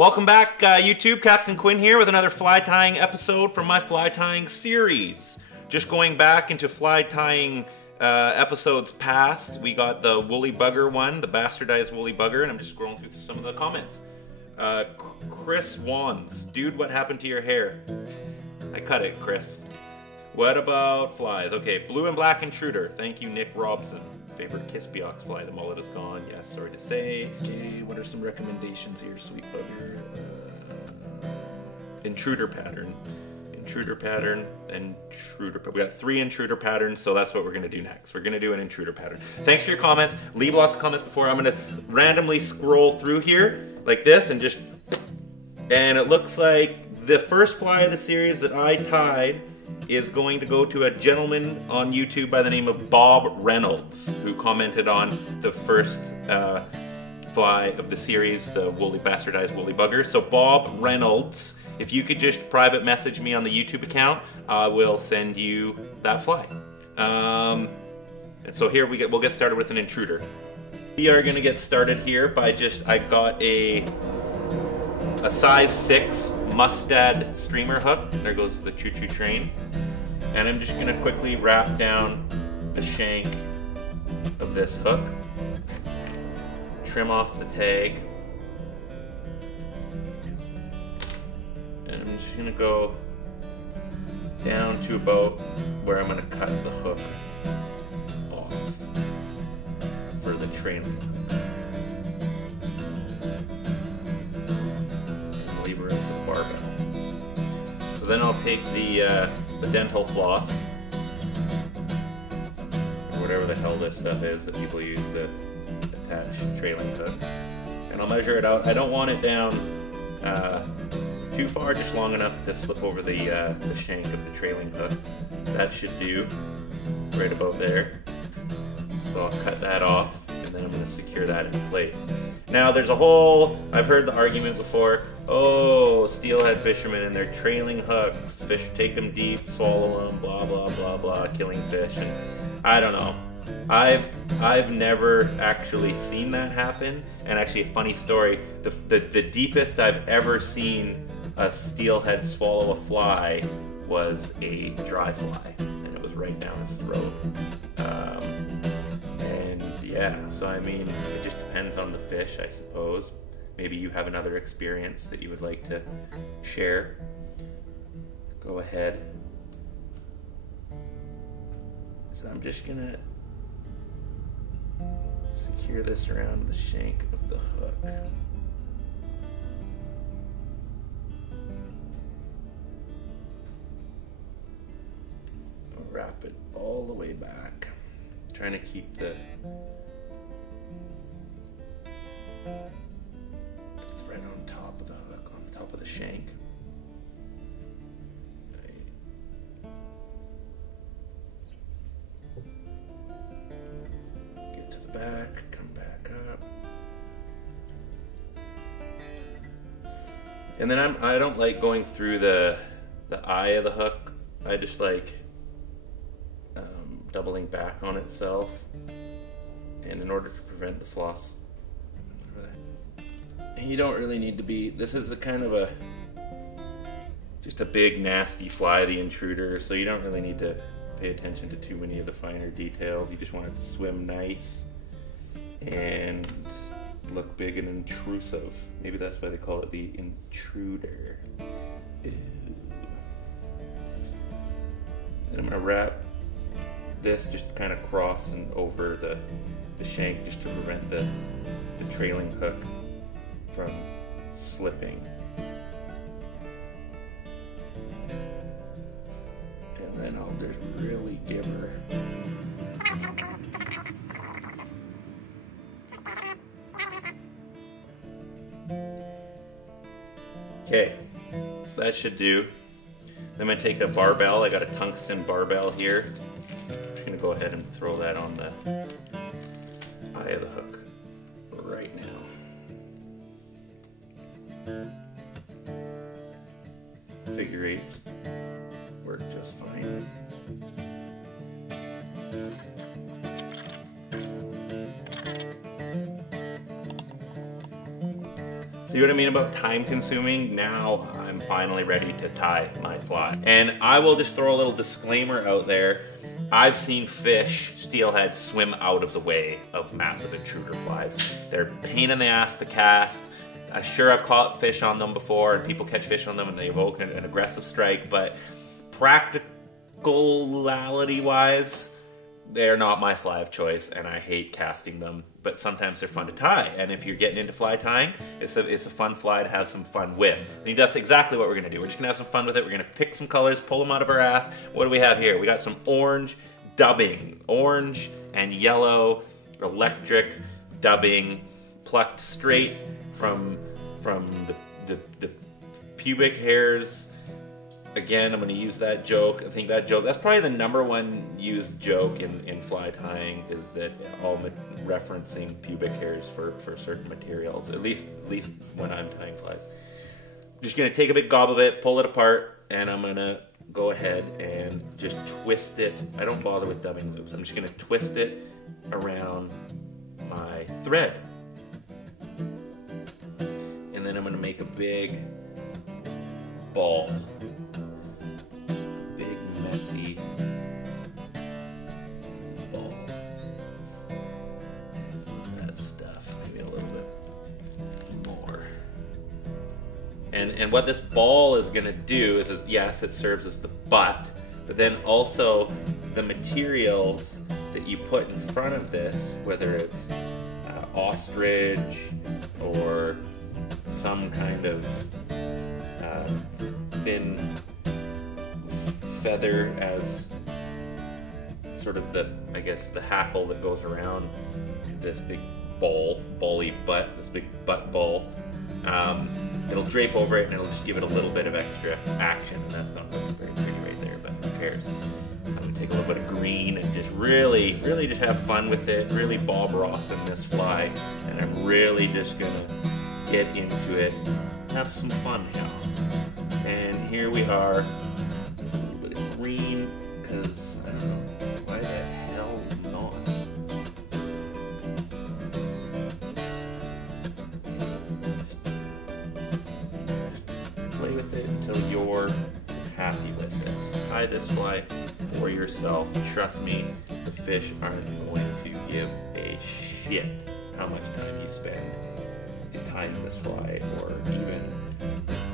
Welcome back, YouTube. Captain Quinn here with another fly tying episode from my fly tying series. Just going back into fly tying episodes past, we got the woolly bugger one, the bastardized woolly bugger, and I'm just scrolling through some of the comments. Chris Wands, dude, what happened to your hair? I cut it, Chris. What about flies? Okay, blue and black intruder. Thank you, Nick Robson. Favorite Kispiox fly, the mullet is gone. Yes, sorry to say. Okay, what are some recommendations here? Sweet bugger. Intruder pattern. Intruder pattern. Intruder. We got 3 intruder patterns, so that's what we're going to do next. We're going to do an intruder pattern. Thanks for your comments. Leave lots of comments before. I'm going to randomly scroll through here like this and it looks like the first fly of the series that I tied is going to go to a gentleman on YouTube by the name of Bob Reynolds, who commented on the first fly of the series, the woolly bastardized woolly bugger. So Bob Reynolds, if you could just private message me on the YouTube account, I will send you that fly. And so here we'll get started with an intruder. We are going to get started here by I got a size 6 Mustad streamer hook. There goes the choo-choo train. And I'm just going to quickly wrap down the shank of this hook. Trim off the tag. And I'm just going to go down to about where I'm going to cut the hook off for the trailing. Lever it with the barbell. So then I'll take the dental floss, or whatever the hell this stuff is that people use to attach trailing hooks, and I'll measure it out. I don't want it down too far, just long enough to slip over the shank of the trailing hook. That should do right about there. So I'll cut that off, and then I'm going to secure that in place. Now there's I've heard the argument before, oh, steelhead fishermen and their trailing hooks, fish take them deep, swallow them, blah blah blah blah, killing fish, and I don't know. I've never actually seen that happen, and actually a funny story, the deepest I've ever seen a steelhead swallow a fly was a dry fly, and it was right down his throat. Yeah, so I mean, it just depends on the fish, I suppose. Maybe you have another experience that you would like to share. Go ahead. So I'm just gonna secure this around the shank of the hook. I'll wrap it all the way back. Trying to keep the thread on top of the hook, on top of the shank. Get to the back, come back up. And then I don't like going through the eye of the hook. I just like doubling back on itself, and in order to prevent the floss. And you don't really need to be, this is a kind of just a big nasty fly, the intruder, so you don't really need to pay attention to too many of the finer details. You just want it to swim nice and look big and intrusive. Maybe that's why they call it the intruder. Ew. And I'm gonna wrap this just kind of cross and over the shank, just to prevent the trailing hook from slipping. And then I'll just really give her. Okay, that should do. Then I'm going to take a barbell. I got a tungsten barbell here. I'm going to go ahead and throw that on the eye of the hook right now. Figure eights work just fine. See what I mean about time consuming? Now I'm finally ready to tie my fly. And I will just throw a little disclaimer out there. I've seen fish, steelhead, swim out of the way of massive intruder flies. They're a pain in the ass to cast. Sure, I've caught fish on them before, and people catch fish on them and they evoke an aggressive strike, but practicality-wise, they're not my fly of choice, and I hate casting them, but sometimes they're fun to tie. And if you're getting into fly tying, it's a fun fly to have some fun with. And that's exactly what we're gonna do. We're just gonna have some fun with it. We're gonna pick some colors, pull them out of our ass. What do we have here? We got some orange dubbing, orange and yellow electric dubbing, plucked straight from the pubic hairs. Again, I'm going to use that joke. I think that joke, that's probably the #1 used joke in fly tying, is that all referencing pubic hairs for certain materials, at least when I'm tying flies. I'm just going to take a big gob of it, pull it apart, and I'm going to go ahead and just twist it. I don't bother with dubbing loops. I'm just going to twist it around my thread. And then I'm going to make a big ball. Big, messy ball. That stuff, maybe a little bit more. And what this ball is going to do is, yes, it serves as the butt, but then also the materials that you put in front of this, whether it's ostrich or some kind of thin feather as sort of the hackle that goes around this big bally butt, this big butt ball. It'll drape over it and it'll just give it a little bit of extra action, and that's not looking very pretty right there, but who cares? I'm gonna take a little bit of green and just really just have fun with it, really Bob Ross in this fly, and I'm really just gonna get into it, have some fun now. And here we are, a little bit of green, because I don't know, why the hell not? Play with it until you're happy with it. Tie this fly for yourself. Trust me, the fish aren't going to give a shit how much time you spend tying this fly, or even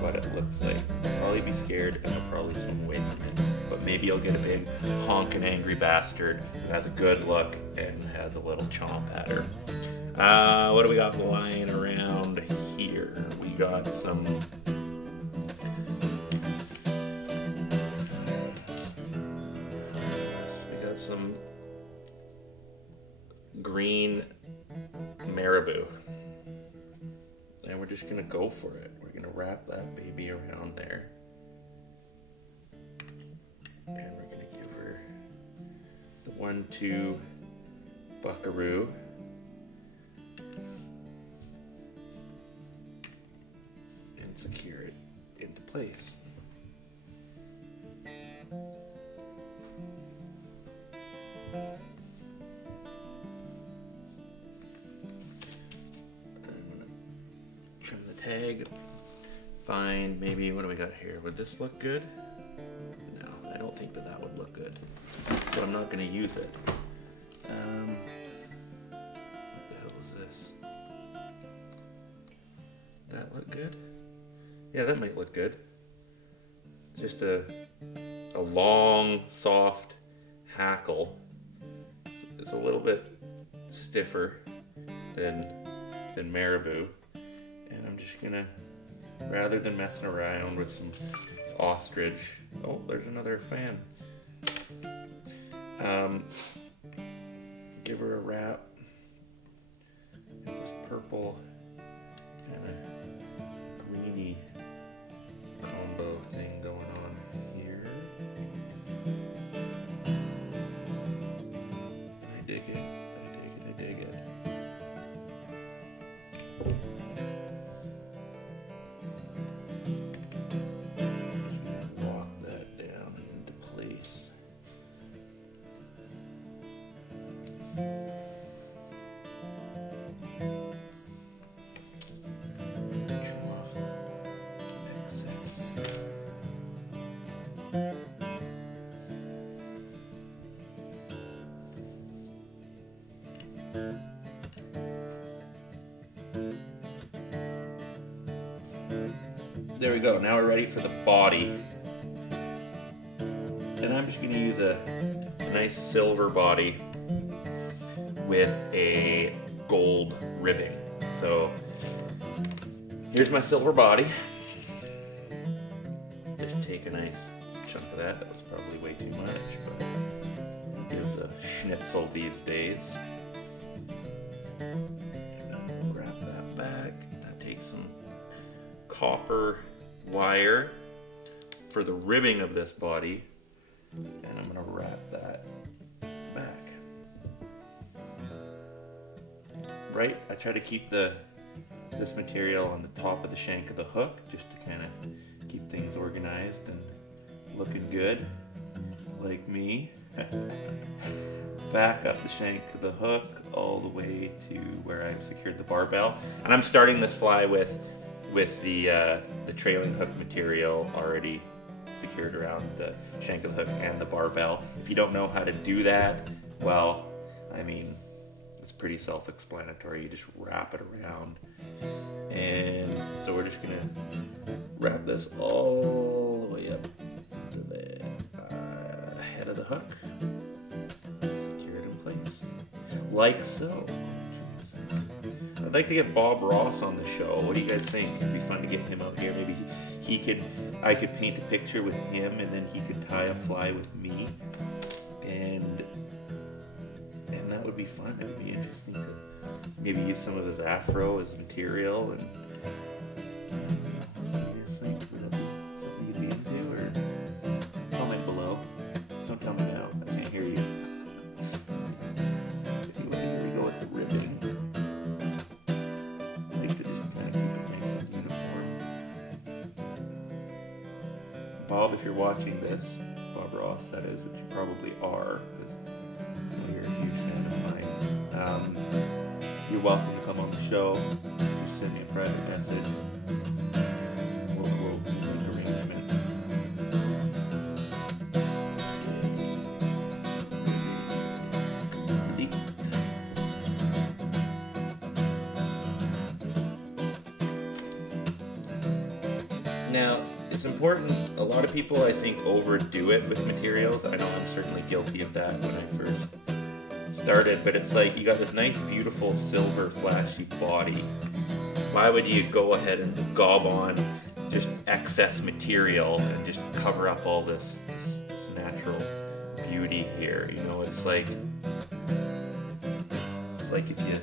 what it looks like. They'll probably be scared and they'll probably swim away from it. But maybe you'll get a big honking angry bastard who has a good look and has a little chomp at her. What do we got lying around here? We got some green marabou. And we're just gonna go for it. We're gonna wrap that baby around there. And we're gonna give her the 1-2 buckaroo. And secure it into place. Tag, find maybe, what do we got here? Would this look good? No, I don't think that would look good. So I'm not going to use it. What the hell is this? That look good? Yeah, that might look good. Just a long, soft hackle. It's a little bit stiffer than marabou. And I'm just gonna, rather than messing around with some ostrich, oh, there's another fan. Give her a wrap. This purple kind of greeny combo thing going on here. I dig it. I dig it. There we go. Now we're ready for the body. And I'm just going to use a nice silver body with a gold ribbing. So here's my silver body. Just take a nice chunk of that. That was probably way too much, but it is a schnitzel these days. Wrap that back. Now take some copper wire for the ribbing of this body, and I'm going to wrap that back. Right, I try to keep this material on the top of the shank of the hook, just to kind of keep things organized and looking good, like me. Back up the shank of the hook all the way to where I've secured the barbell, and I'm starting this fly with the trailing hook material already secured around the shank of the hook and the barbell. If you don't know how to do that, well, I mean, it's pretty self-explanatory. You just wrap it around, and so we're just gonna wrap this all the way up to the head of the hook, secure it in place, like so. I'd like to get Bob Ross on the show. What do you guys think? It'd be fun to get him out here. Maybe I could paint a picture with him, and then he could tie a fly with me, and that would be fun. It would be interesting to maybe use some of his afro as material. And what do you guys think? Would that be something you'd be into, or comment below? Don't tell me now. I can't hear you. Here we go with the ribbing. I like to just kind of keep it nice and uniform. Bob, if you're watching this, Bob Ross, that is, which you probably are, because you're a huge fan of mine. You're welcome to come on the show. Just send me a private message. We'll make arrangements. Now, it's important, a lot of people, I think, overdo it with materials. I know I'm certainly guilty of that when I first started, but it's like you got this nice, beautiful, silver, flashy body. Why would you go ahead and gob on just excess material and just cover up all this natural beauty here? You know, it's like if you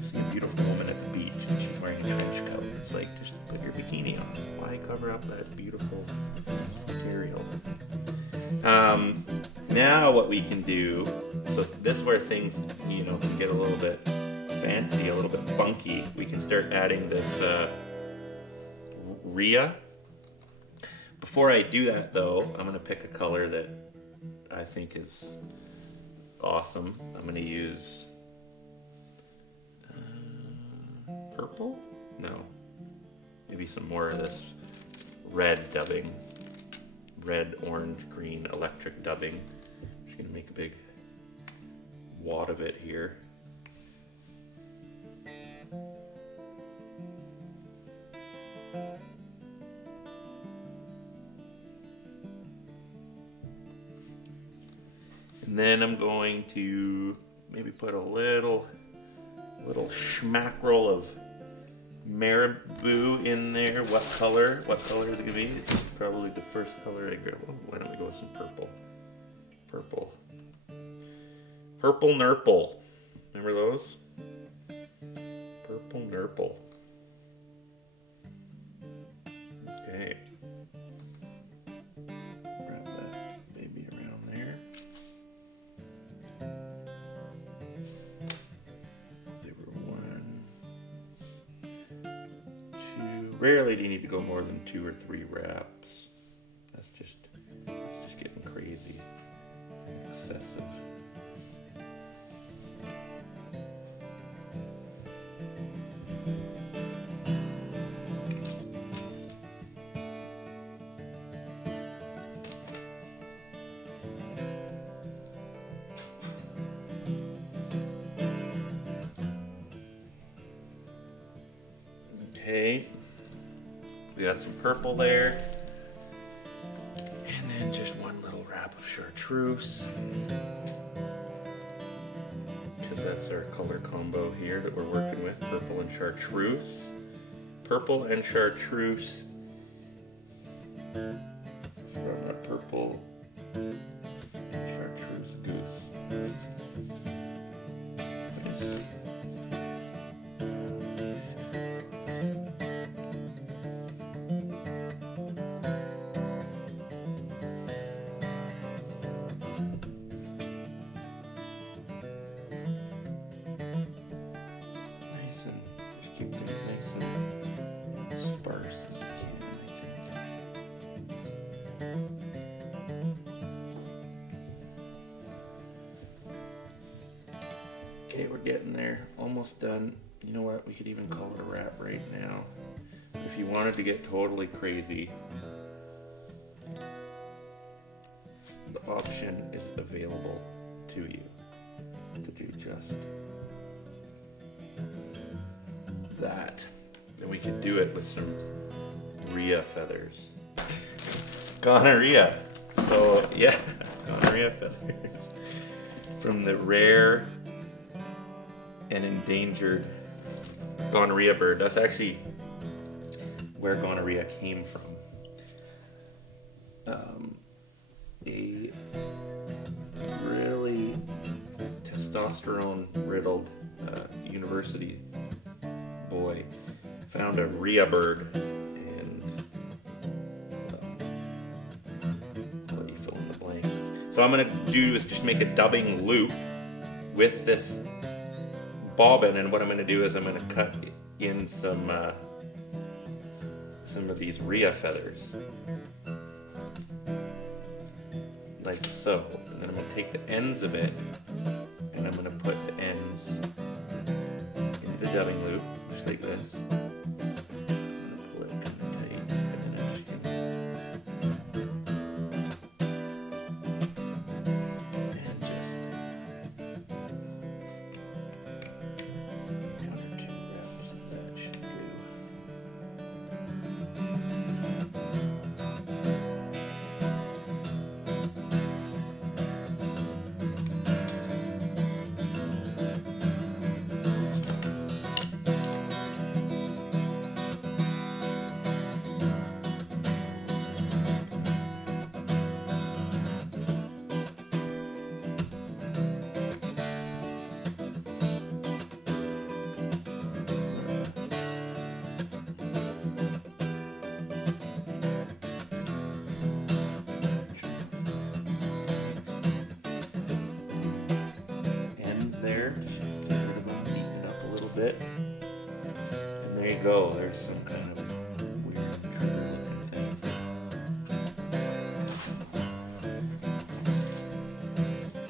see a beautiful woman at the beach and she's wearing a trench coat, it's like, just put your bikini on. Why cover up that beautiful material? Now what we can do, so this is where things, you know, can get a little bit fancy, a little bit funky. We can start adding this rhea. Before I do that though, I'm going to pick a color that I think is awesome. I'm going to use purple? No. Maybe some more of this red dubbing. Red, orange, green, electric dubbing. I'm just going to make a big wad of it here. And then I'm going to maybe put a little schmackerel of marabou in there. What color? What color is it gonna be? It's probably the first color I grab. Oh, why don't we go with some purple? Purple. Purple nurple. Remember those? Purple nurple. Okay. Wrap that baby around there. There were 1, 2. Rarely do you need to go more than 2 or 3 wraps. That's just getting crazy. Excessive. Okay, We got some purple there. And then just one little wrap of chartreuse. Because that's our color combo here that we're working with, purple and chartreuse. Purple and chartreuse from a purple and chartreuse goose. Nice. Just keep things nice and sparse as you can. Okay, we're getting there. Almost done. You know what? We could even call it a wrap right now. If you wanted to get totally crazy, the option is available to you to do just that. Then we could do it with some rhea feathers. Gonorrhea. So yeah, gonorrhea feathers from the rare and endangered gonorrhea bird. That's actually where gonorrhea came from. A really testosterone riddled university boy found a rhea bird, and I'll let you fill in the blanks. So what I'm going to do is just make a dubbing loop with this bobbin, and what I'm going to do is I'm going to cut in some of these rhea feathers, like so. And then I'm going to take the ends of it, and I'm going to put the ends in the dubbing loop, just like this. I'm going to pull it kind of tight, and then I'm just going to, and just 1 or 2 wraps of that should do. There, just get rid of them, neaten it up a little bit, and there you go. There's some kind of weird intruder looking thing.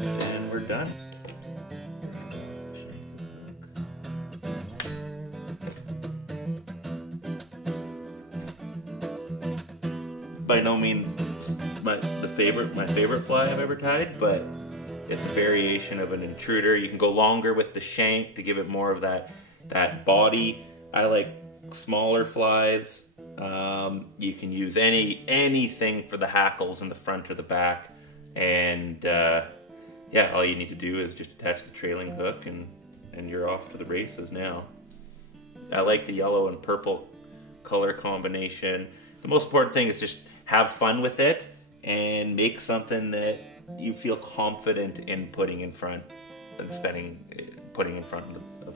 And we're done. By no means my favorite fly I've ever tied, but it's a variation of an intruder. You can go longer with the shank to give it more of that body. I like smaller flies. You can use anything for the hackles in the front or the back. And yeah, all you need to do is just attach the trailing hook and you're off to the races now. I like the yellow and purple color combination. The most important thing is just have fun with it and make something that you feel confident in putting in front of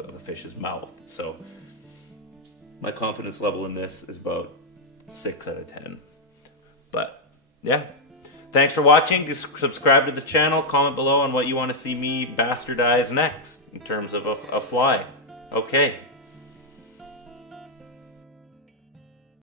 a fish's mouth. So my confidence level in this is about 6 out of 10. But yeah, thanks for watching. Just subscribe to the channel, comment below on what you want to see me bastardize next in terms of a fly. Okay.